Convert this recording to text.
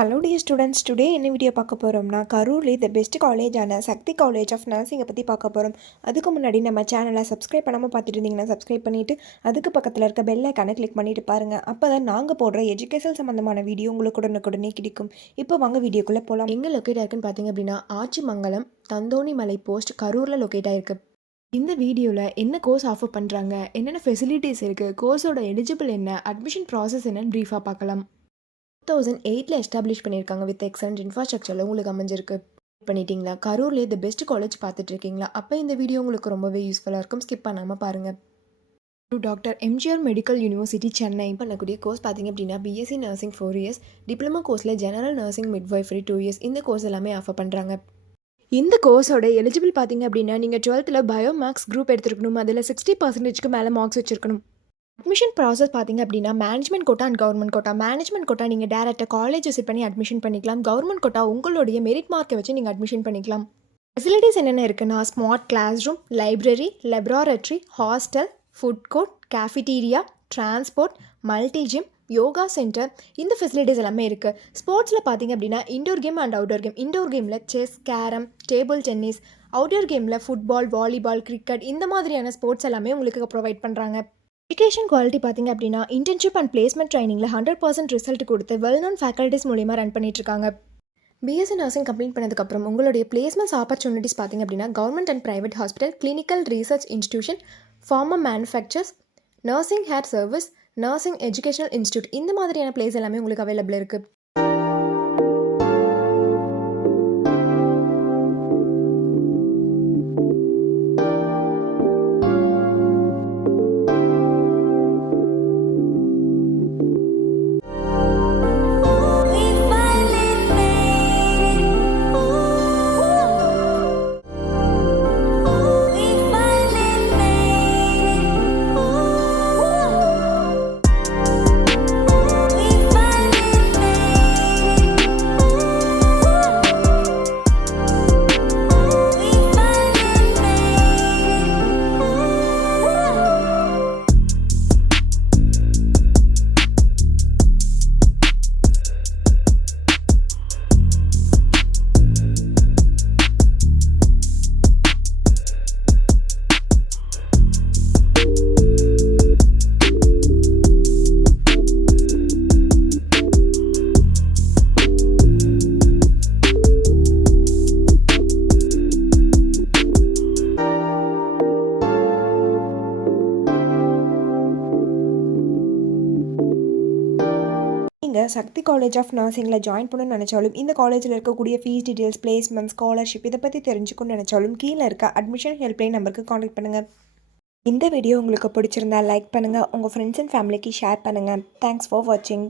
Hello dear students, today என்ன video பார்க்க போகிறோம்னா கரூர்லேயே த பெஸ்ட் காலேஜான சக்தி காலேஜ் ஆஃப் நர்சிங்கை பற்றி பார்க்க போகிறோம். அதுக்கு முன்னாடி நம்ம சேனலை சப்ஸ்கிரைப் பண்ணாமல் பார்த்துட்டு இருந்தீங்கன்னா சப்ஸ்கிரைப் பண்ணிவிட்டு அதுக்கு பக்கத்தில் இருக்க பெல் ஐக்கானை கிளிக் பண்ணிட்டு பாருங்கள். அப்போ தான் நாங்கள் போடுற எஜுகேஷன் சம்மந்தமான வீடியோ உங்களுக்கு உடனே கிடைக்கும். இப்போ வாங்க வீடியோக்குள்ளே போகலாம். எங்கே லொக்கேட் ஆயிருக்குன்னு பார்த்தீங்க அப்படின்னா ஆச்சிமங்கலம் தந்தோணி மலை போஸ்ட் கரூரில் லொக்கேட் ஆயிருக்கு. இந்த வீடியோவில் என்ன கோர்ஸ் ஆஃபர் பண்ணுறாங்க, என்னென்ன ஃபெசிலிட்டிஸ் இருக்குது, கோர்ஸோட எலிஜிபிள் என்ன, அட்மிஷன் ப்ராசஸ் என்னன்னு ப்ரீஃபாக பார்க்கலாம். 2008 எஸ்டாப்ளிஷ் பண்ணியிருக்காங்க வித் எக்ஸலண்ட் இன்ஃப்ராஸ்ட்ரக்சரில் உங்களுக்கு அமைஞ்சிருக்கு. பண்ணிட்டீங்களா? கரூர்லேயே த பெஸ்ட் காலேஜ் பார்த்துட்டு இருக்கீங்களா? அப்போ இந்த வீடியோ உங்களுக்கு ரொம்பவே யூஸ்ஃபுல்லாக இருக்கும். ஸ்கிப் பண்ணாமல் பாருங்கள். Doctor MGR medical university Chennai பண்ணக்கூடிய கோர்ஸ் பார்த்தீங்க அப்படின்னா பிஎஸ்சி நர்சிங் 4 இயர்ஸ், டிப்ளமோ கோர்ஸில் ஜெனரல் நர்சிங் மிட்வைஃபரி 2 இயர்ஸ். இந்த கோர்ஸ் எல்லாமே ஆஃபர் பண்ணுறாங்க. இந்த கோர்ஸோட எலிஜிபிள் பார்த்தீங்க அப்படின்னா நீங்கள் 12th பயோ மேக்ஸ் குரூப் எடுத்துருக்கணும். அதில் 60% மேலே மார்க்ஸ் வச்சிருக்கணும். அட்மிஷன் ப்ராசஸ் பார்த்தீங்க அப்படின்னா management quota and government quota. Management quota நீங்கள் டேரெக்டாக காலேஜ் விசிட் பண்ணி அட்மிஷன் பண்ணிக்கலாம். கவர்மெண்ட் கோட்டா உங்களுடைய மெரிட் மார்க்கை வச்சு நீங்கள் அட்மிஷன் பண்ணிக்கலாம். ஃபெசிலிட்டிஸ் என்னென்ன இருக்குன்னா smart class room, library, laboratory, hostel, food court, cafeteria, transport, multi gym, yoga centre, இந்த ஃபெசிலிட்டிஸ் எல்லாமே இருக்குது. ஸ்போர்ட்ஸில் பார்த்தீங்க அப்படின்னா indoor game and outdoor game. Indoor கேமில் chess, carrom, table tennis, outdoor கேமில் ஃபுட்பால், வாலிபால், கிரிக்கெட், இந்த மாதிரியான ஸ்போர்ட்ஸ் எல்லாமே உங்களுக்கு ப்ரொவைட் பண்ணுறாங்க. எஜுகேஷன் குவாலிட்டி பார்த்திங்க அப்படின்னா இன்டர்ன்ஷிப் அண்ட் பிளேஸ்மெண்ட் ட்ரைனிங்கில் 100% ரிசல்ட் கொடுத்து வெல் நோன் ஃபேக்கல்ட்டிஸ் மூலியமாக ரன் பண்ணிட்டுருக்காங்க. பிஎஸ்சி நர்சிங் கம்ப்ளீட் பண்ணதுக்கப்புறம் உங்களுடைய பிளேஸ்மெண்ட்ஸ் ஆப்பர்ச்சுனிட்டிஸ் பார்த்திங்க அப்படின்னா government and private hospital, clinical research institution, pharma manufacturers, nursing hair service, nursing educational institute, இந்த மாதிரியான பிளேஸ் எல்லாமே உங்களுக்கு அவைலபிள் இருக்குது. நீங்கள் சக்தி காலேஜ் ஆஃப் நர்சிங்கில் ஜாயின் பண்ணணும்னு நினச்சாலும், இந்த காலேஜில் இருக்கக்கூடிய ஃபீஸ் டீட்டெயில்ஸ், பிளேஸ்மெண்ட், ஸ்காலர்ஷிப் இதை பற்றி தெரிஞ்சுக்கணும்னு நினச்சாலும் கீழே இருக்க அட்மிஷன் ஹெல்ப்லைன் நம்பருக்கு காண்டாக்ட் பண்ணுங்கள். இந்த வீடியோ உங்களுக்கு பிடிச்சிருந்தா லைக் பண்ணுங்கள், உங்கள் ஃப்ரெண்ட்ஸ் அண்ட் ஃபேமிலிக்கு ஷேர் பண்ணுங்கள். தேங்க்ஸ் ஃபார் வாட்சிங்.